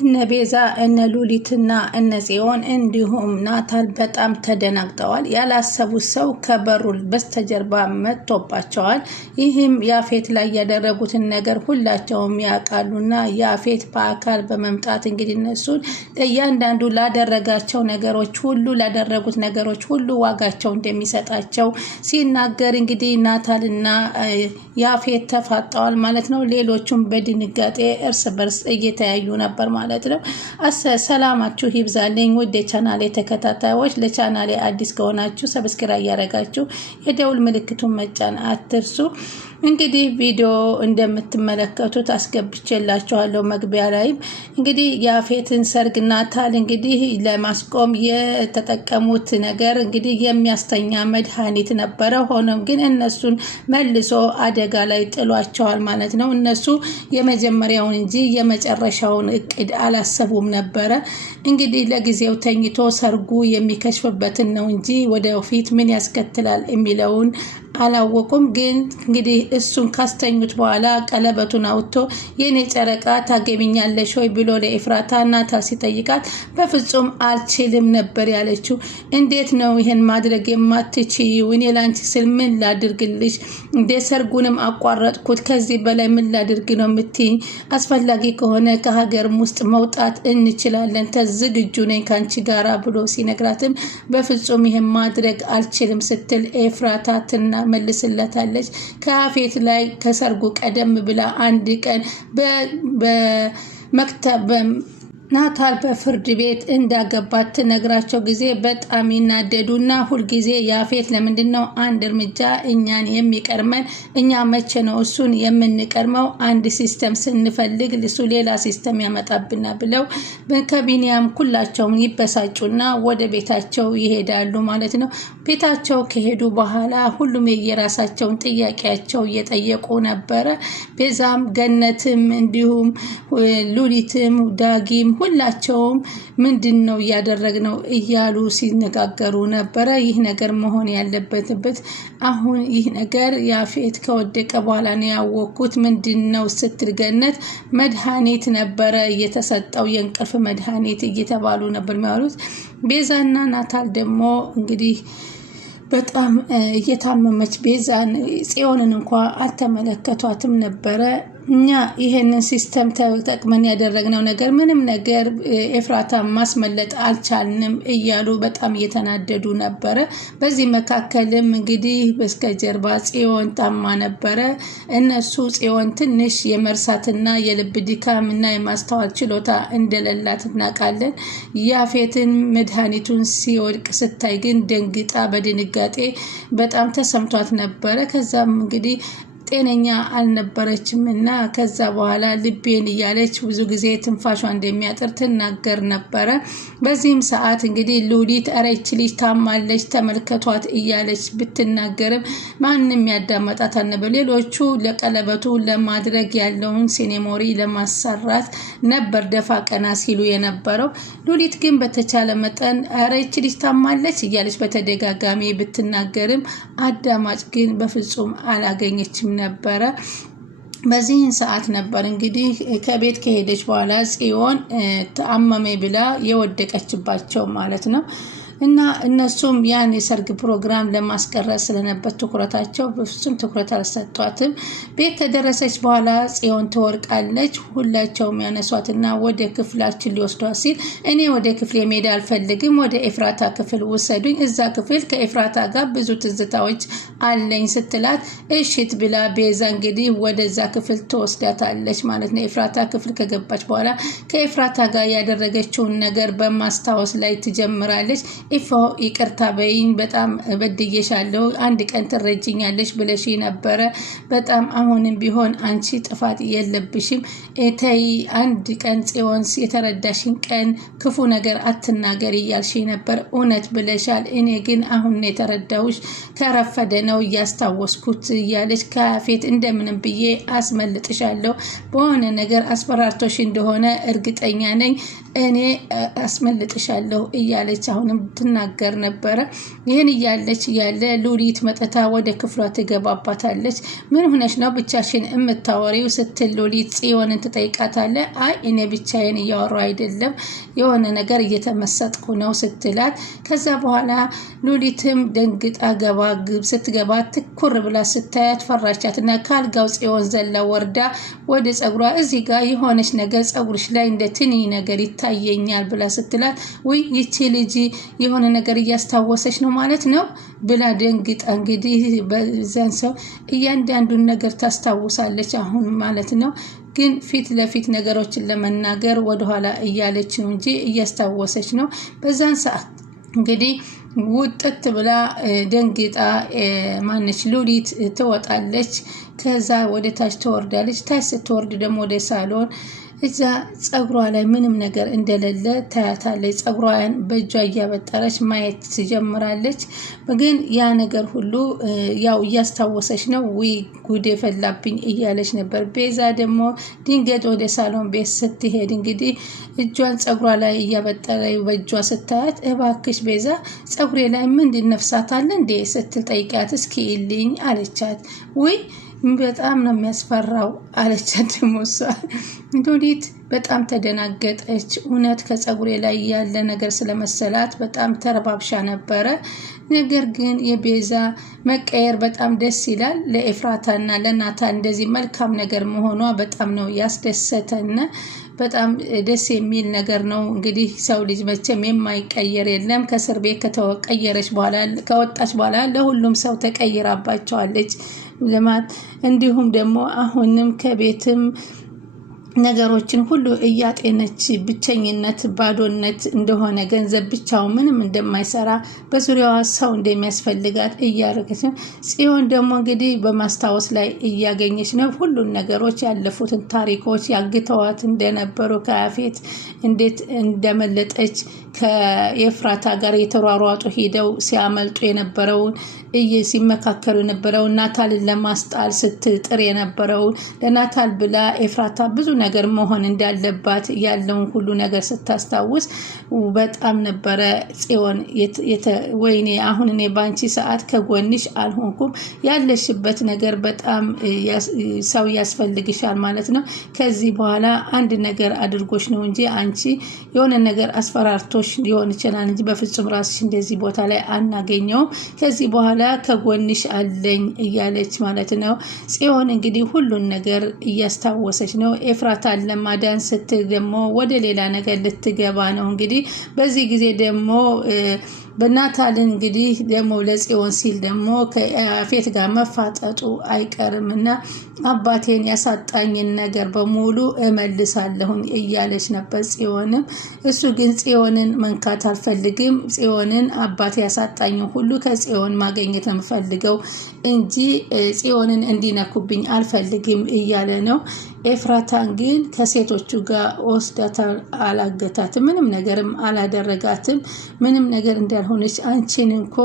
እነ ቤዛ እነ ሉሊትና እነ ጽዮን እንዲሁም ናታል በጣም ተደናግጠዋል። ያላሰቡት ሰው ከበሩ በስተጀርባ መጥቶባቸዋል። ይህም ያፌት ላይ ያደረጉትን ነገር ሁላቸውም ያውቃሉና ያፌት በአካል በመምጣት እንግዲህ እነሱን እያንዳንዱ ላደረጋቸው ነገሮች ሁሉ ላደረጉት ነገሮች ሁሉ ዋጋቸው እንደሚሰጣቸው ሲናገር እንግዲህ ናታልና ያፌት ተፋጠዋል ማለት ነው። ሌሎቹም በድንጋጤ እርስ በርስ እየተያዩ ነበር ማለት ነው። ሰላማችሁ ይብዛልኝ ውድ የቻናሌ ተከታታዮች። ለቻናሌ አዲስ ከሆናችሁ ሰብስክራይብ ያደረጋችሁ የደውል ምልክቱን መጫን አትርሱ። እንግዲህ ቪዲዮ እንደምትመለከቱት አስገብቼላችኋለሁ። መግቢያ ላይ እንግዲህ ያፌትን ሰርግ ናታል እንግዲህ ለማስቆም የተጠቀሙት ነገር እንግዲህ የሚያስተኛ መድኃኒት ነበረ። ሆኖም ግን እነሱን መልሶ አደጋ ላይ ጥሏቸዋል ማለት ነው። እነሱ የመጀመሪያውን እንጂ የመጨረሻውን እቅድ አላሰቡም ነበረ። እንግዲህ ለጊዜው ተኝቶ ሰርጉ የሚከሽፍበትን ነው እንጂ ወደፊት ምን ያስከትላል የሚለውን አላወቁም። ግን እንግዲህ እሱን ካስተኙት በኋላ ቀለበቱን አውጥቶ የኔ ጨረቃ ታገቢኛለሽ ወይ ብሎ ለኤፍራታ ናታል ሲጠይቃት በፍጹም አልችልም ነበር ያለችው። እንዴት ነው ይሄን ማድረግ የማትችይው? እኔ ላንቺ ስል ምን ላድርግልሽ? እንደ ሰርጉንም አቋረጥኩት፣ ከዚህ በላይ ምን ላድርግ ነው የምትይኝ? አስፈላጊ ከሆነ ከሀገርም ውስጥ መውጣት እንችላለን፣ ተዝግጁ ነኝ ካንቺ ጋራ ብሎ ሲነግራትም በፍጹም ይሄን ማድረግ አልችልም ስትል ኤፍራታ መልስለታለች። ከያፌት ላይ ከሰርጉ ቀደም ብላ አንድ ቀን በመክተብ ናታል በፍርድ ቤት እንዳገባት ትነግራቸው ጊዜ በጣም ይናደዱና ሁልጊዜ ያፌት ለምንድነው አንድ እርምጃ እኛን የሚቀርመን? እኛ መቼ ነው እሱን የምንቀርመው? አንድ ሲስተም ስንፈልግ እሱ ሌላ ሲስተም ያመጣብና ብለው ከቢኒያም ሁላቸውም ይበሳጩና ወደ ቤታቸው ይሄዳሉ ማለት ነው። ቤታቸው ከሄዱ በኋላ ሁሉም የየራሳቸውን ጥያቄያቸው እየጠየቁ ነበረ። ቤዛም ገነትም እንዲሁም ሉሊትም ዳጊም ሁላቸውም ምንድነው እያደረግነው እያሉ ሲነጋገሩ ነበረ። ይህ ነገር መሆን ያለበት አሁን ይህ ነገር ያፌት ከወደቀ በኋላ ነው ያወቅኩት። ምንድነው ስትል ገነት መድኃኒት ነበረ እየተሰጠው የእንቅልፍ መድኃኒት እየተባሉ ነበር የሚያወሩት። ቤዛና ናታል ደግሞ እንግዲህ በጣም እየታመመች ቤዛን ጽዮንን እንኳን አልተመለከቷትም ነበረ። እኛ ይሄንን ሲስተም ተጠቅመን ያደረግነው ነገር ምንም ነገር ኤፍራታ ማስመለጥ አልቻልንም እያሉ በጣም እየተናደዱ ነበረ። በዚህ መካከልም እንግዲህ በስተጀርባ ጽዮን ታማ ነበረ። እነሱ ጽዮን ትንሽ የመርሳትና የልብ ድካምና የማስተዋል ችሎታ እንደሌላት እናውቃለን። ያፌትን መድኃኒቱን ሲወድቅ ስታይ ግን ደንግጣ በድንጋጤ በጣም ተሰምቷት ነበረ። ከዛም እንግዲህ ጤነኛ አልነበረችም እና ከዛ በኋላ ልቤን እያለች ብዙ ጊዜ ትንፋሿ እንደሚያጥር ትናገር ነበረ። በዚህም ሰዓት እንግዲህ ሉሊት እረች ልጅ ታማለች ተመልከቷት እያለች ብትናገርም ማንም ያዳመጣት አልነበር። ሌሎቹ ለቀለበቱ ለማድረግ ያለውን ሲኔሞሪ ለማሰራት ነበር ደፋ ቀና ሲሉ የነበረው። ሉሊት ግን በተቻለ መጠን እረች ልጅ ታማለች እያለች በተደጋጋሚ ብትናገርም አዳማጭ ግን በፍጹም አላገኘችም ነበረ። በዚህን ሰዓት ነበር እንግዲህ ከቤት ከሄደች በኋላ ጽዮን ተአመመኝ ብላ የወደቀችባቸው ማለት ነው። እና እነሱም ያን የሰርግ ፕሮግራም ለማስቀረት ስለነበር ትኩረታቸው በፍጹም ትኩረት አልሰጧትም። ቤት ከደረሰች በኋላ ጽዮን ትወርቃለች። ሁላቸውም ያነሷትና ወደ ክፍላችን ሊወስዷት ሲል እኔ ወደ ክፍል መሄድ አልፈልግም፣ ወደ ኤፍራታ ክፍል ውሰዱኝ፣ እዛ ክፍል ከኤፍራታ ጋር ብዙ ትዝታዎች አለኝ ስትላት እሽት ብላ ቤዛ እንግዲህ ወደዛ ክፍል ትወስዳታለች ማለት ነው። ኤፍራታ ክፍል ከገባች በኋላ ከኤፍራታ ጋር ያደረገችውን ነገር በማስታወስ ላይ ትጀምራለች። ይቅርታ በይኝ፣ በጣም በድዬሻለሁ፣ አንድ ቀን ትረጅኛለች ብለሽ ነበረ። በጣም አሁንም ቢሆን አንቺ ጥፋት የለብሽም። ተይ፣ አንድ ቀን ጽዮን የተረዳሽን ቀን ክፉ ነገር አትናገር እያልሽ ነበር፣ እውነት ብለሻል። እኔ ግን አሁን የተረዳሁሽ ከረፈደ ነው እያስታወስኩት እያለች ከያፌት እንደምንም ብዬ አስመልጥሻለሁ፣ በሆነ ነገር አስፈራርቶሽ እንደሆነ እርግጠኛ ነኝ፣ እኔ አስመልጥሻለሁ እያለች አሁንም ትናገር ነበረ። ይህን እያለች ያለ ሉሊት መጥታ ወደ ክፍሏ ትገባባታለች። ምን ሆነሽ ነው ብቻሽን የምታወሪው ስትል ሉሊት ጽዮንን ትጠይቃታለች። አይ እኔ ብቻዬን እያወራሁ አይደለም የሆነ ነገር እየተመሰጥኩ ነው ስትላት፣ ከዛ በኋላ ሉሊትም ደንግጣ ስትገባ ትኩር ብላ ስታያት ፈራቻት እና ካልጋው ጽዮን ዘላ ወርዳ ወደ ጸጉሯ እዚህ ጋር የሆነች ነገር ጸጉርሽ ላይ እንደ ትንኝ ነገር ይታየኛል ብላ ስትላት፣ ውይ ይቺ ልጅ የሆነ ነገር እያስታወሰች ነው ማለት ነው ብላ ደንግጣ እንግዲህ በዛን ሰው እያንዳንዱን ነገር ታስታውሳለች አሁን ማለት ነው። ግን ፊት ለፊት ነገሮችን ለመናገር ወደኋላ እያለች ነው እንጂ እያስታወሰች ነው። በዛን ሰዓት እንግዲህ ውጥት ብላ ደንግጣ ማነች ሉሊት ትወጣለች። ከዛ ወደ ታች ትወርዳለች። ታች ስትወርድ ደግሞ ወደ ሳሎን እዛ ጸጉሯ ላይ ምንም ነገር እንደሌለ ታያታለች። ጸጉሯን በእጇ እያበጠረች ማየት ትጀምራለች። ግን ያ ነገር ሁሉ ያው እያስታወሰች ነው። ውይ ጉድ የፈላብኝ እያለች ነበር። ቤዛ ደግሞ ድንገት ወደ ሳሎን ቤት ስትሄድ እንግዲህ እጇን ጸጉሯ ላይ እያበጠረ በእጇ ስታያት፣ እባክሽ ቤዛ ጸጉሬ ላይ ምንድን ነፍሳት አለ እንዴ ስትል ጠይቃት፣ እስኪ ይልኝ አለቻት። ውይ በጣም ነው የሚያስፈራው አለቻት። ደግሞ እሷ ሉሊት በጣም ተደናገጠች። እውነት ከጸጉሬ ላይ ያለ ነገር ስለመሰላት በጣም ተረባብሻ ነበረ። ነገር ግን የቤዛ መቀየር በጣም ደስ ይላል። ለኤፍራታና ለናታን እንደዚህ መልካም ነገር መሆኗ በጣም ነው ያስደሰተና በጣም ደስ የሚል ነገር ነው። እንግዲህ ሰው ልጅ መቼም የማይቀየር የለም። ከእስር ቤት ከወጣች በኋላ ለሁሉም ሰው ተቀይራባቸዋለች። እንዲሁም ደግሞ አሁንም ከቤትም ነገሮችን ሁሉ እያጤነች ብቸኝነት፣ ባዶነት እንደሆነ ገንዘብ ብቻው ምንም እንደማይሰራ በዙሪያዋ ሰው እንደሚያስፈልጋት እያደረገች ነው። ጽዮን ደግሞ እንግዲህ በማስታወስ ላይ እያገኘች ነው። ሁሉን ነገሮች ያለፉትን ታሪኮች ያግተዋት እንደነበሩ ከያፌት እንዴት እንደመለጠች ከኤፍራታ ጋር የተሯሯጡ ሂደው ሲያመልጡ የነበረውን ሲመካከሉ የነበረው ናታልን ለማስጣል ስትጥር የነበረውን ለናታል ብላ ኤፍራታ ብዙ ነገር መሆን እንዳለባት ያለውን ሁሉ ነገር ስታስታውስ በጣም ነበረ ጽዮን ወይኔ አሁን እኔ ባንቺ ሰዓት ከጎንሽ አልሆንኩም፣ ያለሽበት ነገር በጣም ሰው ያስፈልግሻል ማለት ነው። ከዚህ በኋላ አንድ ነገር አድርጎሽ ነው እንጂ አንቺ የሆነ ነገር አስፈራርቶሽ ሊሆን ይችላል እንጂ በፍጹም ራስሽ እንደዚህ ቦታ ላይ አናገኘውም። ከዚህ በኋላ ከጎንሽ አለኝ እያለች ማለት ነው። ጽዮን እንግዲህ ሁሉን ነገር እያስታወሰች ነው። ኤፍራታን ለማዳን ስትል ደግሞ ወደ ሌላ ነገር ልትገባ ነው። እንግዲህ በዚህ ጊዜ ደግሞ በናታልን እንግዲህ ደግሞ ለጽዮን ሲል ደግሞ ከያፌት ጋር መፋጠጡ አይቀርም እና አባቴን ያሳጣኝን ነገር በሙሉ እመልሳለሁኝ እያለች ነበር ጽዮንም። እሱ ግን ጽዮንን መንካት አልፈልግም፣ ጽዮንን አባቴ ያሳጣኝን ሁሉ ከጽዮን ማግኘት ነው የምፈልገው እንጂ ጽዮንን እንዲነኩብኝ አልፈልግም እያለ ነው። ኤፍራታን ግን ከሴቶቹ ጋር ወስዳታ አላገታትም፣ ምንም ነገርም አላደረጋትም። ምንም ነገር እንዳልሆነች አንቺን እንኮ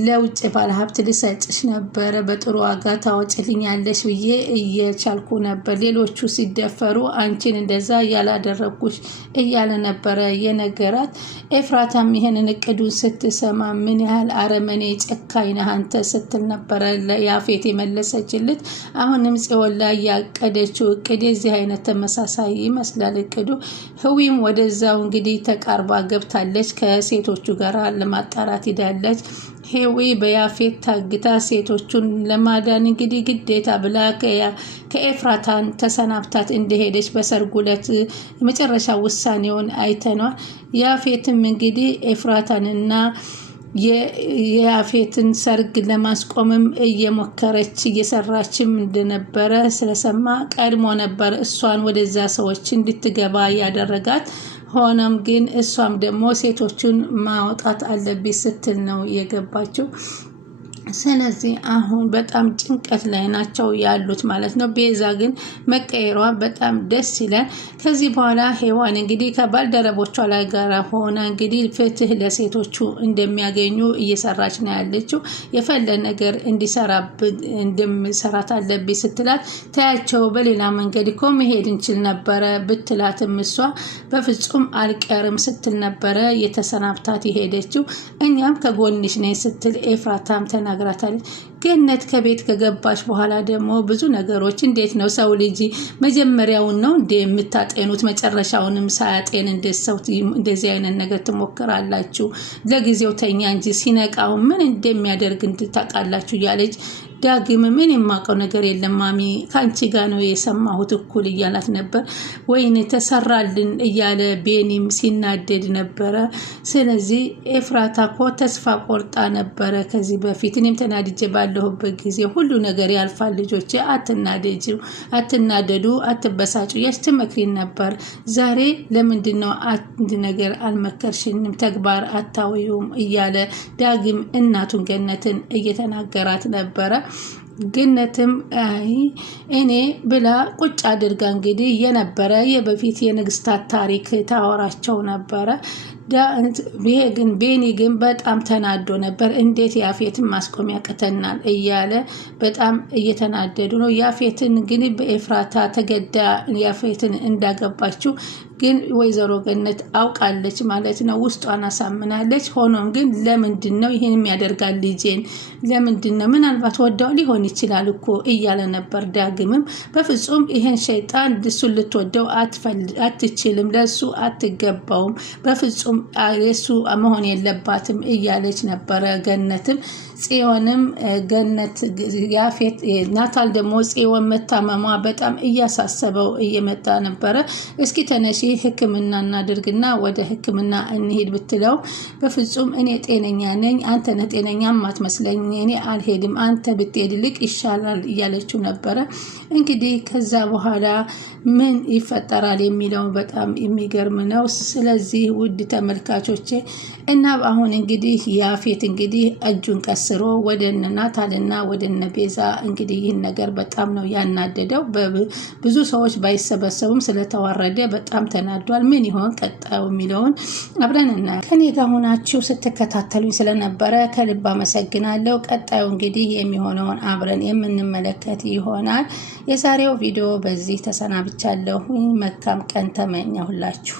ለውጭ ባለሀብት ልሰጭሽ ነበረ፣ በጥሩ ዋጋ ታወጭልኛለሽ ብዬ እየቻልኩ ነበር፣ ሌሎቹ ሲደፈሩ አንቺን እንደዛ ያላደረኩሽ እያለ ነበረ የነገራት። ኤፍራታም ይሄንን እቅዱን ስትሰማ ምን ያህል አረመኔ ጨካኝ ነህ አንተ ስትል ነበረ ለያፌት የመለሰችለት። አሁንም ጽዮን ላይ ያቀደችው እቅድ የዚህ አይነት ተመሳሳይ ይመስላል እቅዱ። ህዊም ወደዛው እንግዲህ ተቃርባ ገብታለች፣ ከሴቶቹ ጋር ለማጣራት ሂዳለች። ሄዊ በያፌት ታግታ ሴቶቹን ለማዳን እንግዲህ ግዴታ ብላ ከኤፍራታን ተሰናብታት እንደሄደች በሰርጉ ዕለት የመጨረሻ ውሳኔውን አይተኗል። ያፌትም እንግዲህ ኤፍራታንና የያፌትን ሰርግ ለማስቆምም እየሞከረች እየሰራችም እንደነበረ ስለሰማ ቀድሞ ነበር እሷን ወደዛ ሰዎች እንድትገባ ያደረጋት። ሆኖም ግን እሷም ደግሞ ሴቶቹን ማውጣት አለብኝ ስትል ነው የገባችው። ስለዚህ አሁን በጣም ጭንቀት ላይ ናቸው ያሉት ማለት ነው። ቤዛ ግን መቀየሯ በጣም ደስ ይላል። ከዚህ በኋላ ሔዋን እንግዲህ ከባልደረቦቿ ላይ ጋር ሆነ እንግዲህ ፍትህ ለሴቶቹ እንደሚያገኙ እየሰራች ነው ያለችው። የፈለ ነገር እንድሰራት አለብኝ ስትላት ታያቸው በሌላ መንገድ እኮ መሄድ እንችል ነበረ ብትላትም እሷ በፍጹም አልቀርም ስትል ነበረ የተሰናብታት የሄደችው። እኛም ከጎንሽ ነኝ ስትል ኤፍራታም ተናግራታለች። ገነት ከቤት ከገባች በኋላ ደግሞ ብዙ ነገሮች እንዴት ነው ሰው ልጅ መጀመሪያውን ነው እንደ የምታጤኑት መጨረሻውንም ሳያጤን እንደዚህ አይነት ነገር ትሞክራላችሁ? ለጊዜው ተኛ እንጂ ሲነቃው ምን እንደሚያደርግ እንድታውቃላችሁ እያለች ዳግም ምን የማውቀው ነገር የለም ማሚ ካንቺ ጋር ነው የሰማሁት እኩል እያላት ነበር። ወይኔ ተሰራልን እያለ ቤኒም ሲናደድ ነበረ። ስለዚህ ኤፍራታ እኮ ተስፋ ቆርጣ ነበረ ከዚህ በፊት እኔም ተናድጄ ባለሁበት ጊዜ ሁሉ ነገር ያልፋል ልጆቼ አትናደዱ አትበሳጩ ትመክሪን ነበር። ዛሬ ለምንድን ነው አንድ ነገር አልመከርሽንም ተግባር አታውዩም እያለ ዳግም እናቱን ገነትን እየተናገራት ነበረ። ገነትም እኔ ብላ ቁጭ አድርጋ እንግዲህ የነበረ የበፊት የንግስታት ታሪክ ታወራቸው ነበረ። ቤኒ ግን በጣም ተናዶ ነበር። እንዴት ያፌትን ማስቆም ያቅተናል እያለ በጣም እየተናደዱ ነው። ያፌትን ግን በኤፍራታ ተገዳ ያፌትን እንዳገባችው ግን ወይዘሮ ገነት አውቃለች ማለት ነው። ውስጧን አሳምናለች። ሆኖም ግን ለምንድን ነው ይህን የሚያደርጋል ልጄን ለምንድን ነው ምናልባት ወዳው ሊሆን ይችላል እኮ እያለ ነበር። ዳግምም በፍጹም ይሄን ሸይጣን እሱን ልትወደው አትችልም፣ ለሱ አትገባውም፣ በፍጹም የሱ መሆን የለባትም እያለች ነበረ። ገነትም ጽዮንም ገነት ያፌት ናታል ደግሞ ጽዮን መታመሟ በጣም እያሳሰበው እየመጣ ነበረ። እስኪ ተነሺ ሕክምና እናድርግና ወደ ሕክምና እንሄድ ብትለው በፍጹም እኔ ጤነኛ ነኝ፣ አንተ ነህ ጤነኛ ማትመስለኝ፣ እኔ አልሄድም፣ አንተ ብትሄድ ልቅ ይሻላል እያለችው ነበረ። እንግዲህ ከዛ በኋላ ምን ይፈጠራል የሚለው በጣም የሚገርም ነው። ስለዚህ ውድ ተመልካቾቼ እና አሁን እንግዲህ ያፌት እንግዲህ እጁን ቀስሮ ወደ ናታልና ወደ ቤዛ እንግዲህ ይህን ነገር በጣም ነው ያናደደው። ብዙ ሰዎች ባይሰበሰቡም ስለተዋረደ በጣም ተናዷል። ምን ይሆን ቀጣዩ የሚለውን አብረን እናያለን። ከኔ ጋር ሆናችሁ ስትከታተሉኝ ስለነበረ ከልብ አመሰግናለሁ። ቀጣዩ እንግዲህ የሚሆነውን አብረን የምንመለከት ይሆናል። የዛሬው ቪዲዮ በዚህ ተሰናብቻለሁ። መልካም ቀን ተመኘሁላችሁ።